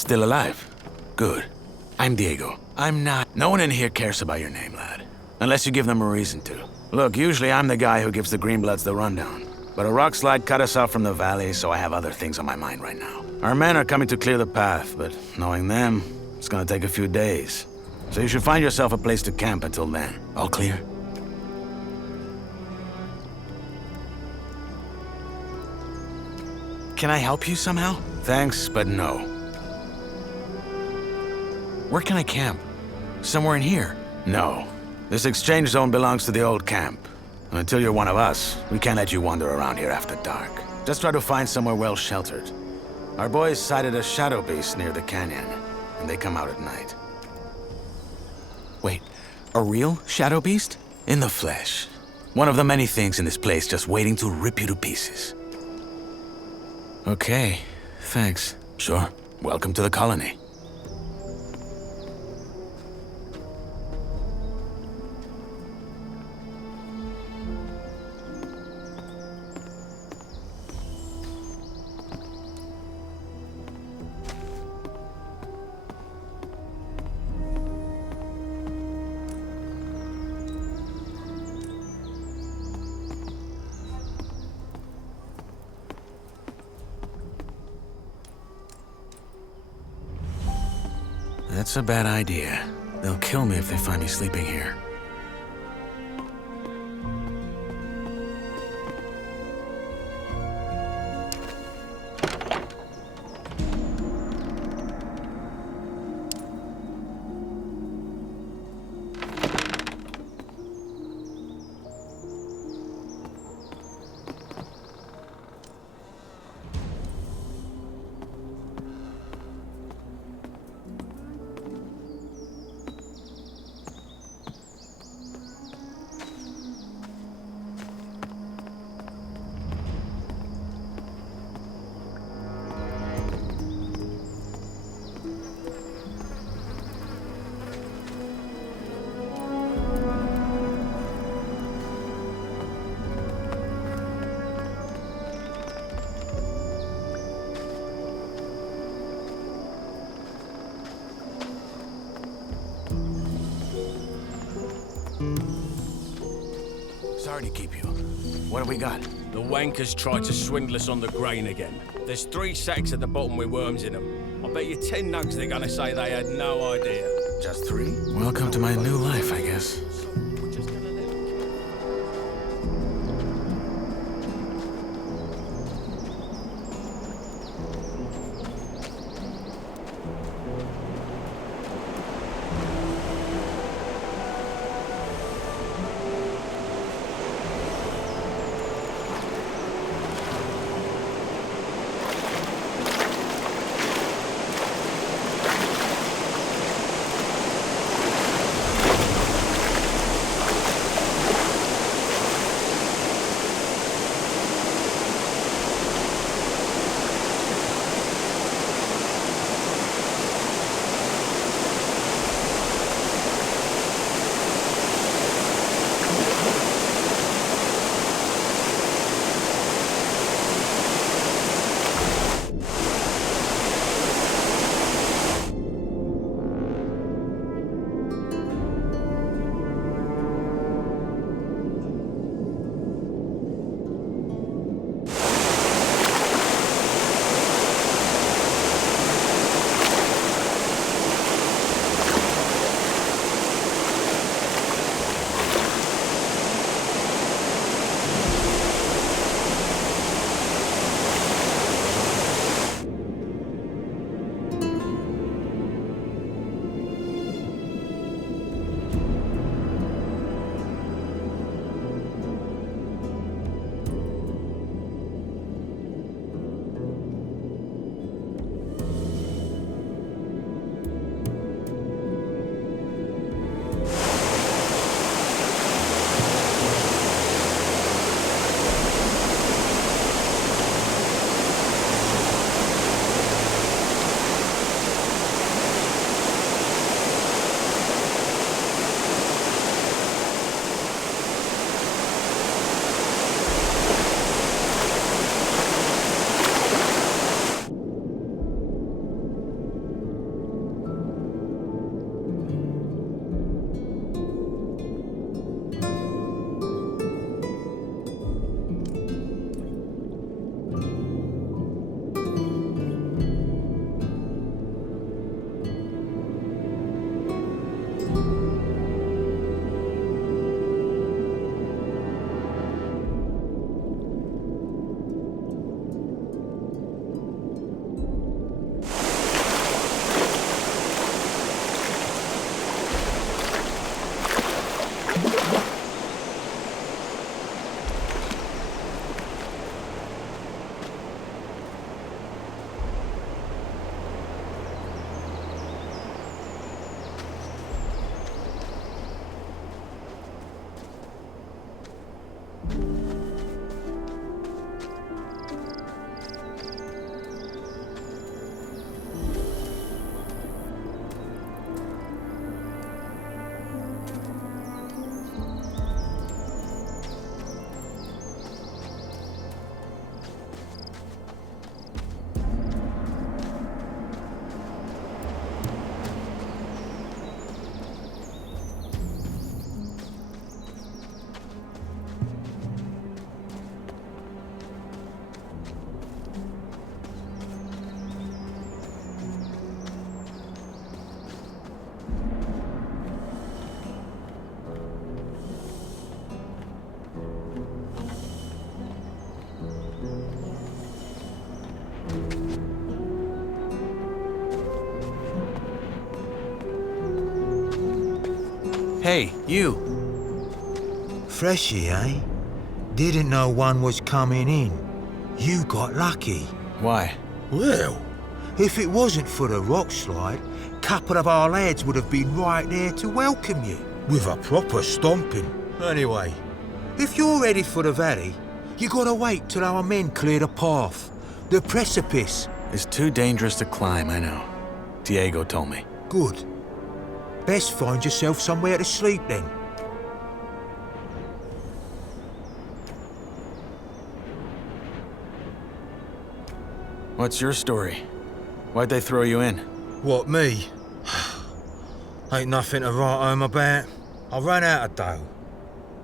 Still alive? Good. I'm Diego. I'm not... No one in here cares about your name, lad. Unless you give them a reason to. Look, usually I'm the guy who gives the Greenbloods the rundown. But a rock slide cut us off from the valley, so I have other things on my mind right now. Our men are coming to clear the path, but knowing them, it's gonna take a few days. So you should find yourself a place to camp until then. All clear? Can I help you somehow? Thanks, but no. Where can I camp? Somewhere in here? No. This exchange zone belongs to the old camp. And until you're one of us, we can't let you wander around here after dark. Just try to find somewhere well sheltered. Our boys sighted a shadow beast near the canyon, and they come out at night. Wait, a real shadow beast? In the flesh. One of the many things in this place just waiting to rip you to pieces. Okay, thanks. Sure. Welcome to the colony. That's a bad idea. They'll kill me if they find me sleeping here. Sorry to keep you. What have we got? The wankers tried to swindle us on the grain again. There's 3 sacks at the bottom with worms in them. I bet you 10 nugs they're gonna say they had no idea. Just 3? Welcome to my new life, I guess. Hey, you. Freshy, eh? Didn't know one was coming in. You got lucky. Why? Well, if it wasn't for the rock slide, couple of our lads would have been right there to welcome you, with a proper stomping. Anyway, if you're ready for the valley, you gotta wait till our men clear the path. The precipice. It's too dangerous to climb, I know. Diego told me. Good. Best find yourself somewhere to sleep then. What's your story? Why'd they throw you in? What, me? Ain't nothing to write home about. I ran out of dough.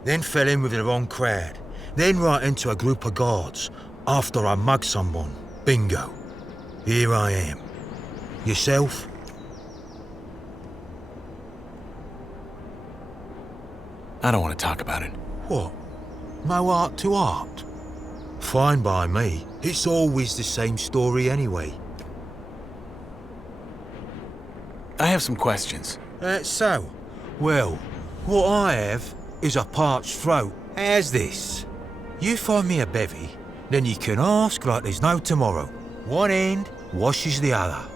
Then fell in with the wrong crowd. Then right into a group of guards. After I mugged someone. Bingo. Here I am. Yourself? I don't want to talk about it. What? No art to art? Fine by me. It's always the same story anyway. I have some questions. That's so. Well, what I have is a parched throat. How's this? You find me a bevy, then you can ask like there's no tomorrow. One end washes the other.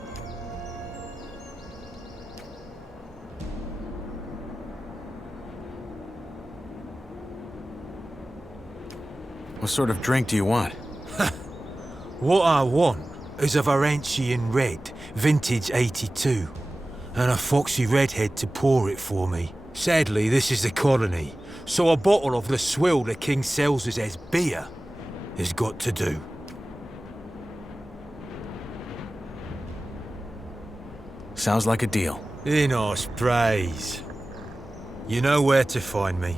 What sort of drink do you want? What I want is a Varantian red, vintage 82, and a foxy redhead to pour it for me. Sadly, this is the colony, so a bottle of the swill the king sells us as beer has got to do. Sounds like a deal. In us praise. You know where to find me.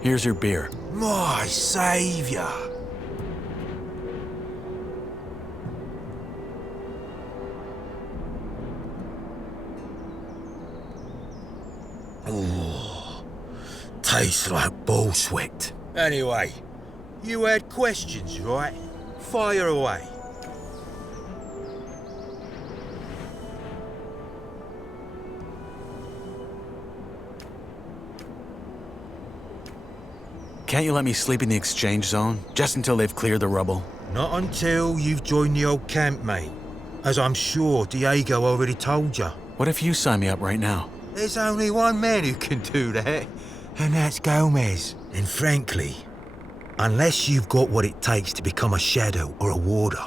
Here's your beer. My saviour! Ooh, tastes like bull sweat. Anyway, you had questions, right? Fire away. Can't you let me sleep in the exchange zone, just until they've cleared the rubble? Not until you've joined the old camp, mate. As I'm sure Diego already told you. What if you sign me up right now? There's only one man who can do that, and that's Gomez. And frankly, unless you've got what it takes to become a shadow or a warder,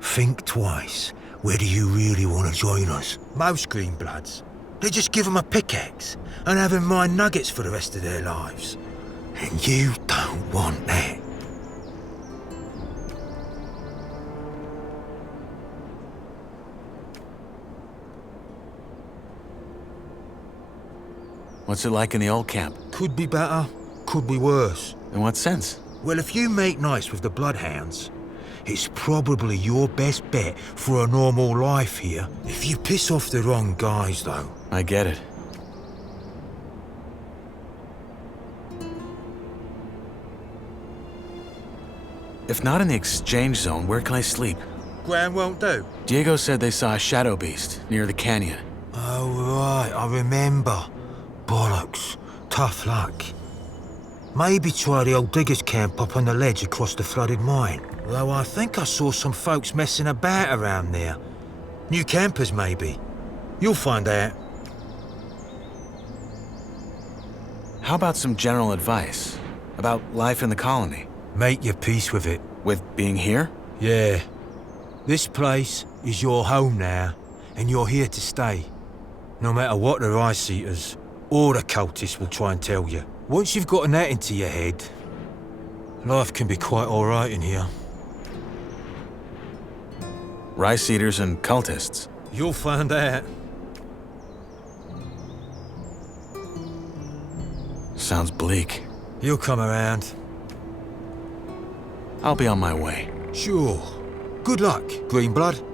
think twice whether you really want to join us. Most Greenbloods, they just give them a pickaxe and have them mine nuggets for the rest of their lives. And you don't want that. What's it like in the old camp? Could be better, could be worse. In what sense? Well, if you make nice with the Bloodhounds, it's probably your best bet for a normal life here. If you piss off the wrong guys, though. I get it. If not in the exchange zone, where can I sleep? Ground won't do. Diego said they saw a shadow beast near the canyon. Oh, right, I remember. Bollocks. Tough luck. Maybe try the old diggers' camp up on the ledge across the flooded mine. Though I think I saw some folks messing about around there. New campers, maybe. You'll find out. How about some general advice about life in the colony? Make your peace with it. With being here? Yeah. This place is your home now, and you're here to stay. No matter what the Rice-Eaters or the cultists will try and tell you. Once you've gotten that into your head, life can be quite all right in here. Rice-Eaters and cultists? You'll find out. Sounds bleak. You'll come around. I'll be on my way. Sure. Good luck, Greenblood.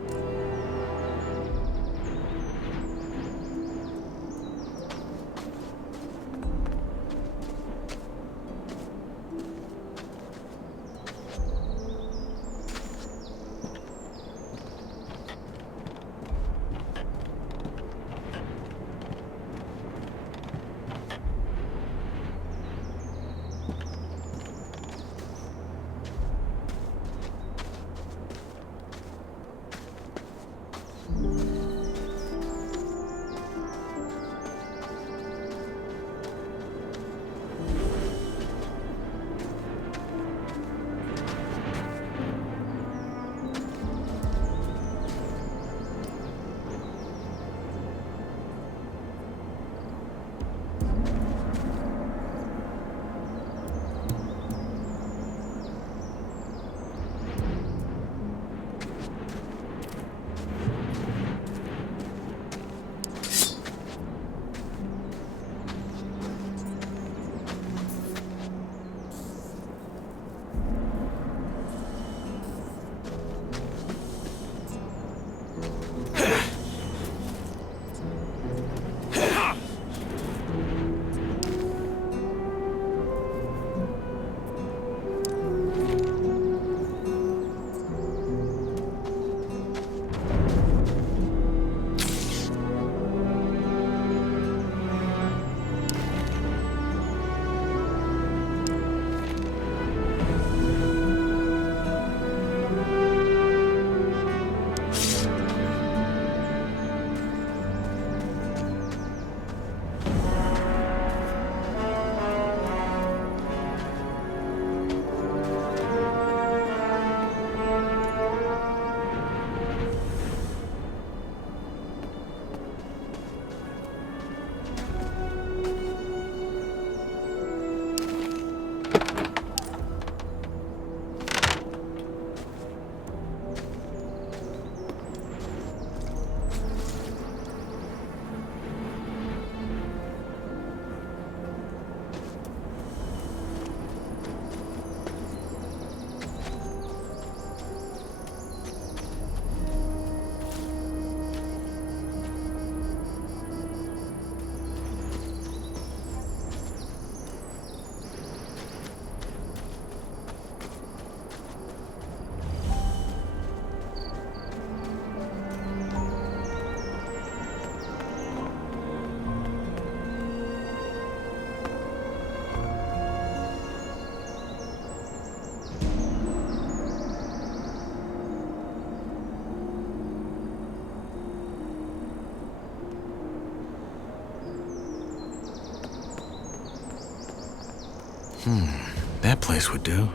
That place would do.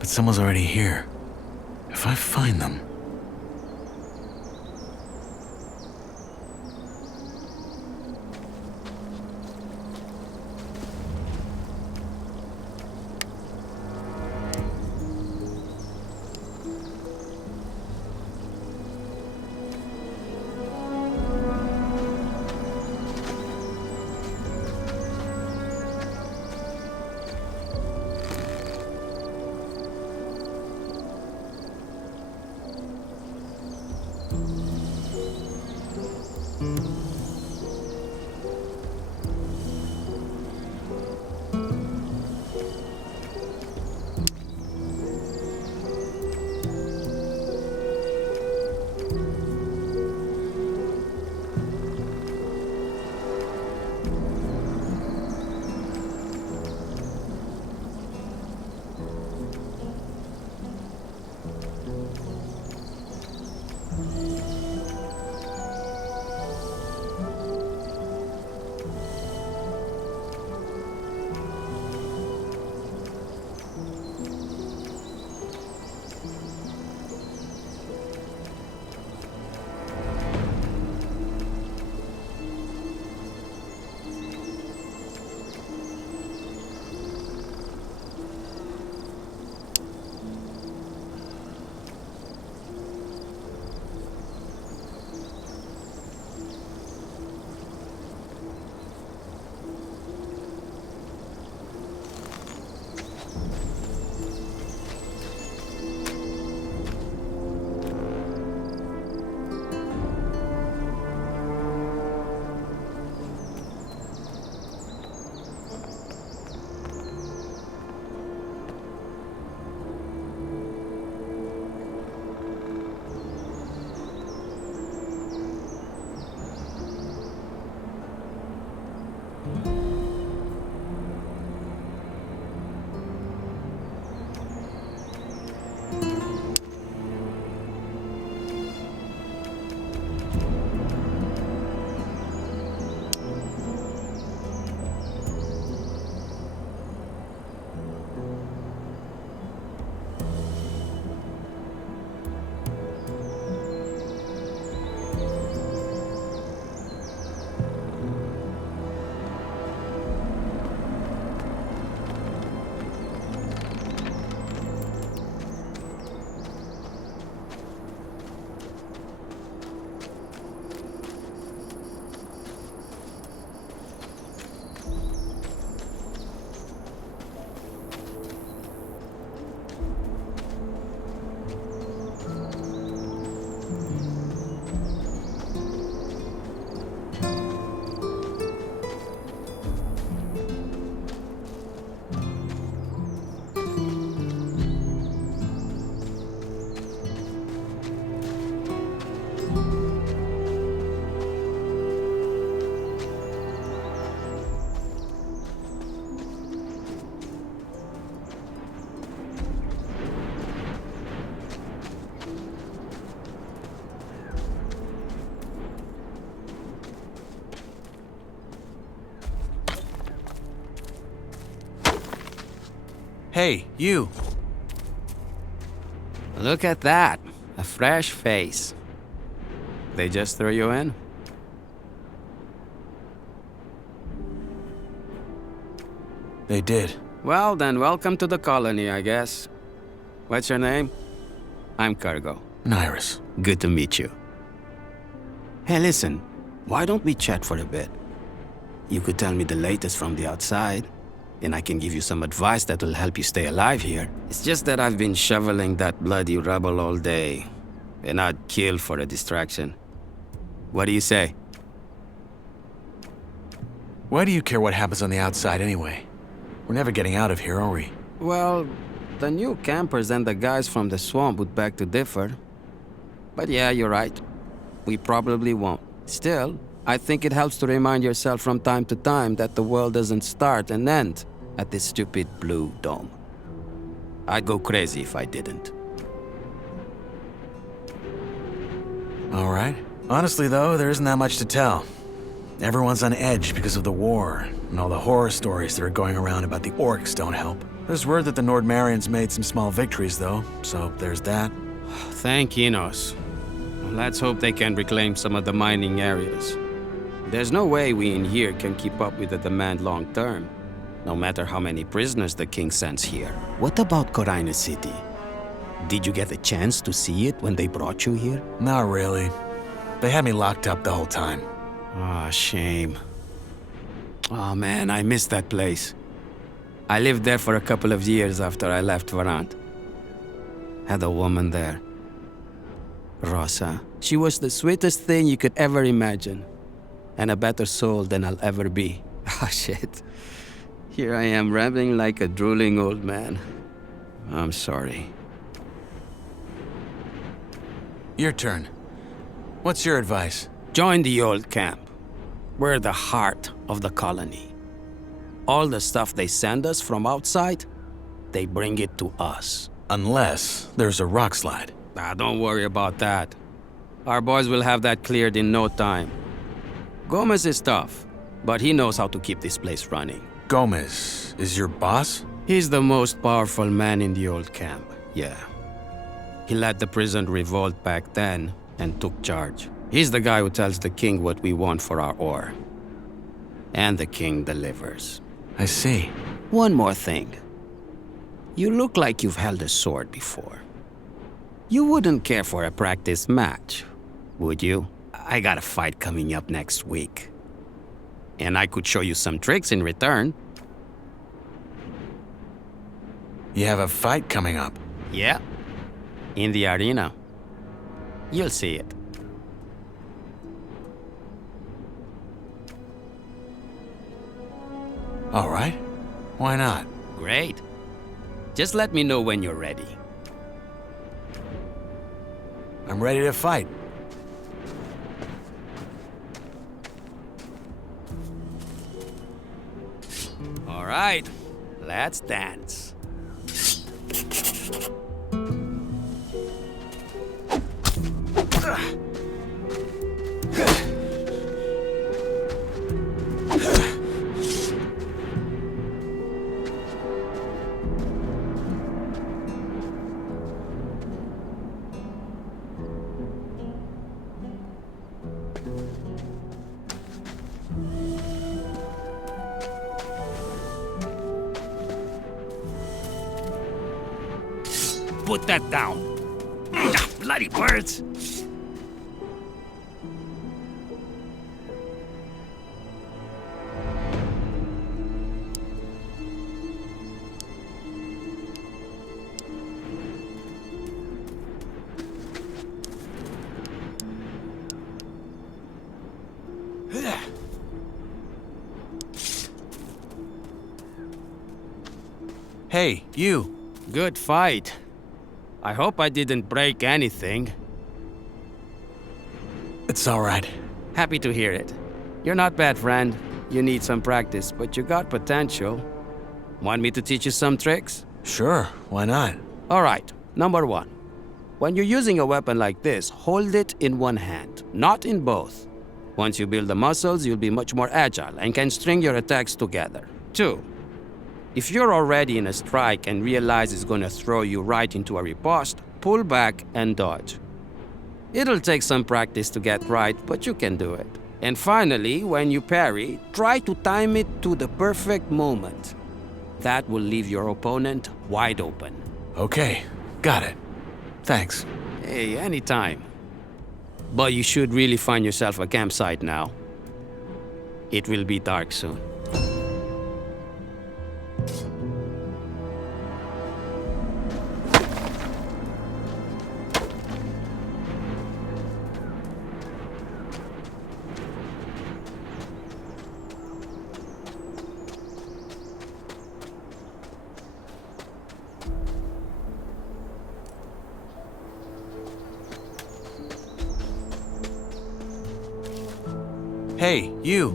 But someone's already here. If I find them... Hey, you. Look at that. A fresh face. They just threw you in? They did. Well, then welcome to the colony, I guess. What's your name? I'm Cargo. Nyrus. Good to meet you. Hey, listen. Why don't we chat for a bit? You could tell me the latest from the outside, and I can give you some advice that will help you stay alive here. It's just that I've been shoveling that bloody rubble all day, and I'd kill for a distraction. What do you say? Why do you care what happens on the outside anyway? We're never getting out of here, are we? Well, the new campers and the guys from the swamp would beg to differ. But yeah, you're right. We probably won't. Still, I think it helps to remind yourself from time to time that the world doesn't start and end at this stupid blue dome. I'd go crazy if I didn't. All right. Honestly, though, there isn't that much to tell. Everyone's on edge because of the war, and all the horror stories that are going around about the orcs don't help. There's word that the Nordmarians made some small victories, though, so there's that. Thank Enos. Let's hope they can reclaim some of the mining areas. There's no way we in here can keep up with the demand long term, no matter how many prisoners the king sends here. What about Corina City? Did you get a chance to see it when they brought you here? Not really. They had me locked up the whole time. Ah, shame. Oh man, I miss that place. I lived there for a couple of years after I left Varant. Had a woman there. Rosa. She was the sweetest thing you could ever imagine. And a better soul than I'll ever be. Ah, shit. Here I am rambling like a drooling old man. I'm sorry. Your turn. What's your advice? Join the old camp. We're the heart of the colony. All the stuff they send us from outside, they bring it to us. Unless there's a rock slide. Ah, don't worry about that. Our boys will have that cleared in no time. Gomez is tough, but he knows how to keep this place running. Gomez is your boss? He's the most powerful man in the old camp, yeah. He led the prison revolt back then and took charge. He's the guy who tells the king what we want for our ore. And the king delivers. I see. One more thing. You look like you've held a sword before. You wouldn't care for a practice match, would you? I got a fight coming up next week. And I could show you some tricks in return. You have a fight coming up? Yeah. In the arena. You'll see it. All right. Why not? Great. Just let me know when you're ready. I'm ready to fight. All right. Let's dance. Put that down. Bloody birds. Hey, you. Good fight. I hope I didn't break anything. It's all right. Happy to hear it. You're not bad, friend. You need some practice, but you got potential. Want me to teach you some tricks? Sure, why not? All right, number one. When you're using a weapon like this, hold it in one hand, not in both. Once you build the muscles, you'll be much more agile and can string your attacks together. 2. If you're already in a strike and realize it's gonna throw you right into a riposte, pull back and dodge. It'll take some practice to get right, but you can do it. And finally, when you parry, try to time it to the perfect moment. That will leave your opponent wide open. Okay, got it. Thanks. Hey, anytime. But you should really find yourself a campsite now. It will be dark soon. Hey, you.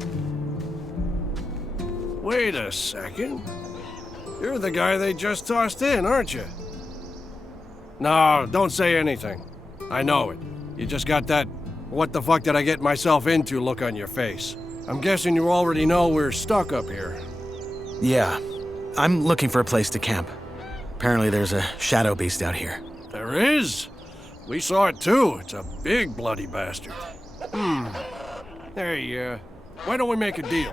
Wait a second. You're the guy they just tossed in, aren't you? No, don't say anything. I know it. You just got that what the fuck did I get myself into look on your face. I'm guessing you already know we're stuck up here. Yeah, I'm looking for a place to camp. Apparently there's a shadow beast out here. There is? We saw it too. It's a big bloody bastard. Hey, why don't we make a deal?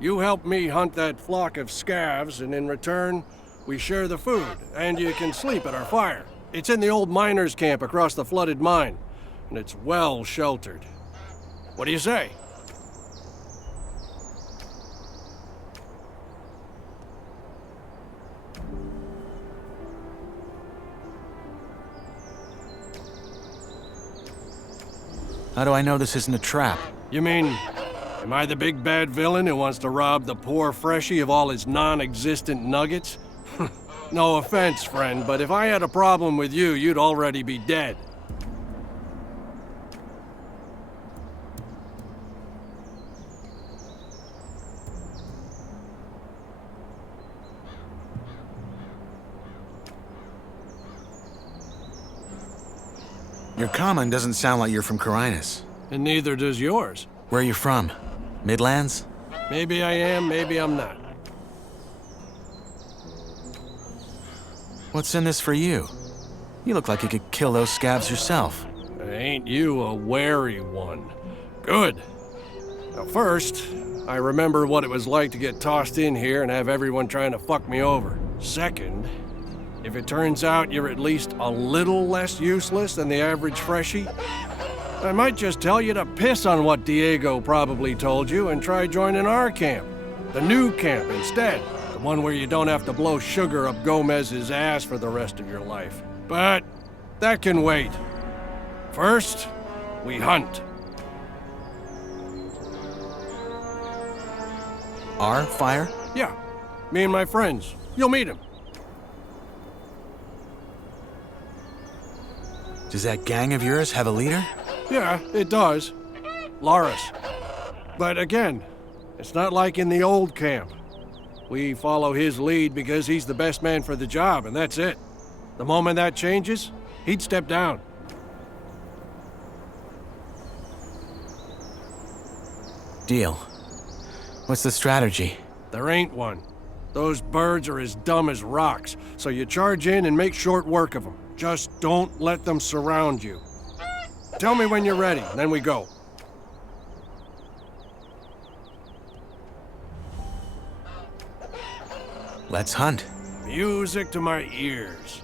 You help me hunt that flock of scavs, and in return, we share the food, and you can sleep at our fire. It's in the old miners' camp across the flooded mine, and it's well sheltered. What do you say? How do I know this isn't a trap? You mean, am I the big bad villain who wants to rob the poor freshie of all his non-existent nuggets? No offense, friend, but if I had a problem with you, you'd already be dead. Your comment doesn't sound like you're from Carinus. And neither does yours. Where are you from? Midlands? Maybe I am, maybe I'm not. What's in this for you? You look like you could kill those scabs yourself. Ain't you a wary one? Good. Now first, I remember what it was like to get tossed in here and have everyone trying to fuck me over. Second, if it turns out you're at least a little less useless than the average freshie, I might just tell you to piss on what Diego probably told you and try joining our camp. The new camp instead. The one where you don't have to blow sugar up Gomez's ass for the rest of your life. But that can wait. First, we hunt. Our fire? Yeah, me and my friends. You'll meet them. Does that gang of yours have a leader? Yeah, it does. Loris. But again, it's not like in the old camp. We follow his lead because he's the best man for the job, and that's it. The moment that changes, he'd step down. Deal. What's the strategy? There ain't one. Those birds are as dumb as rocks, so you charge in and make short work of them. Just don't let them surround you. Tell me when you're ready, then we go. Let's hunt. Music to my ears.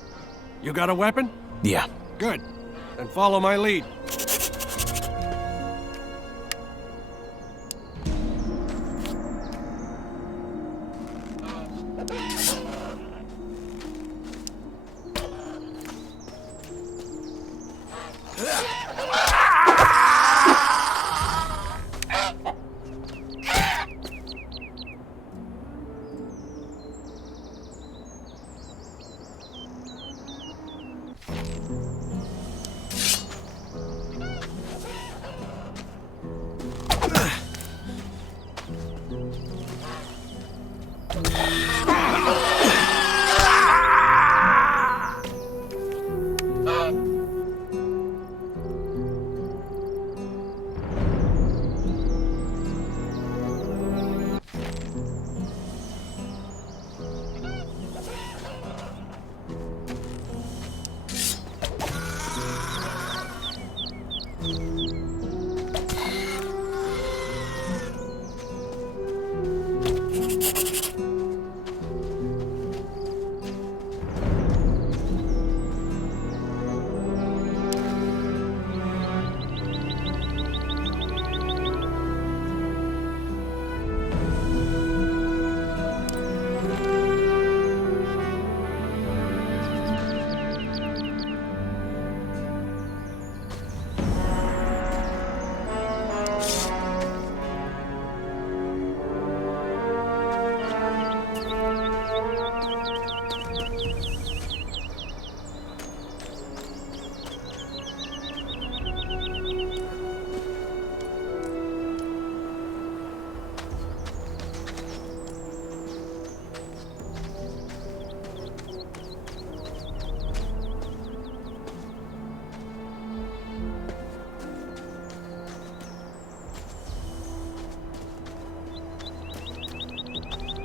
You got a weapon? Yeah. Good. Then follow my lead.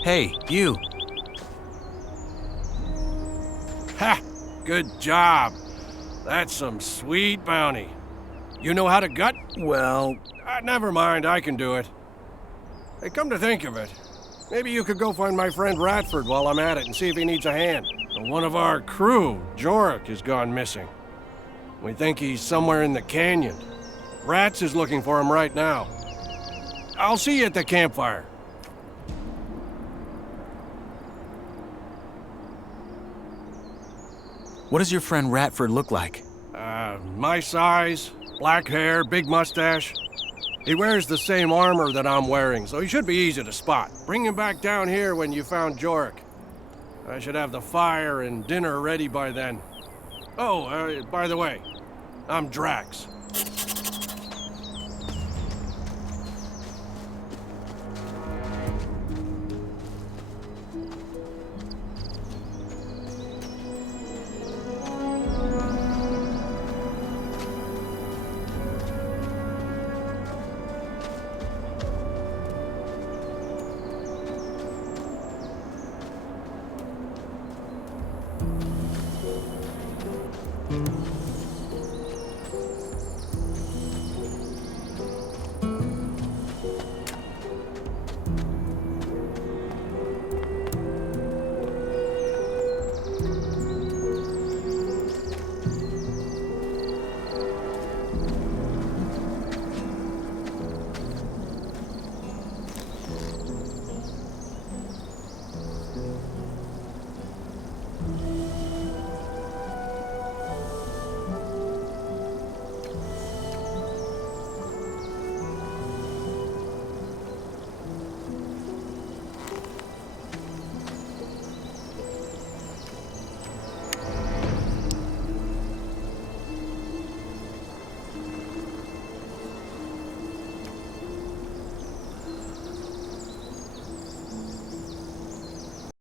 Hey, you. Ha! Good job. That's some sweet bounty. You know how to gut? Well, Never mind, I can do it. Hey, come to think of it, maybe you could go find my friend Ratford while I'm at it and see if he needs a hand. One of our crew, Jorik, has gone missing. We think he's somewhere in the canyon. Rats is looking for him right now. I'll see you at the campfire. what does your friend Ratford look like? My size, black hair, big mustache. He wears the same armor that I'm wearing, so he should be easy to spot. Bring him back down here when you found Jorik. I should have the fire and dinner ready by then. Oh, by the way, I'm Drax.